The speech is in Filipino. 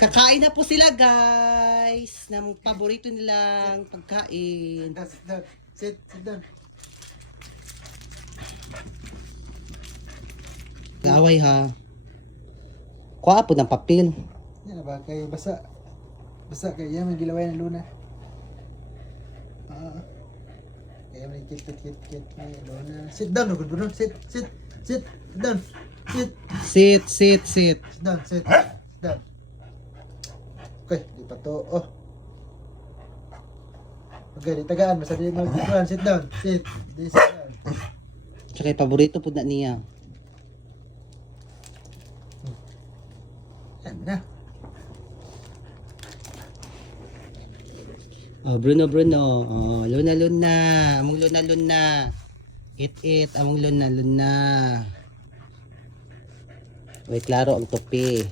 Kakain na po sila guys ng paborito nilang pagkain. Sit down. Sit down. Gaway ha. Kuha po ng papel. Yan na ba? Kay basa. Basa kay yan. May gilaway ng luna. Kaya may kit. May luna. Sit down. Good bro. Sit down. Sit. Sit down. Sit down. Okay. Di pa to. Oh. Okay. Di tagaan. Basta di mag-ikuan. Sit down. Sit down. Tsaka paborito po na niya. Yan na. Oh, Bruno. Oh, Luna. Among Luna. Eat. Among Luna. Uy, klaro ang tupi.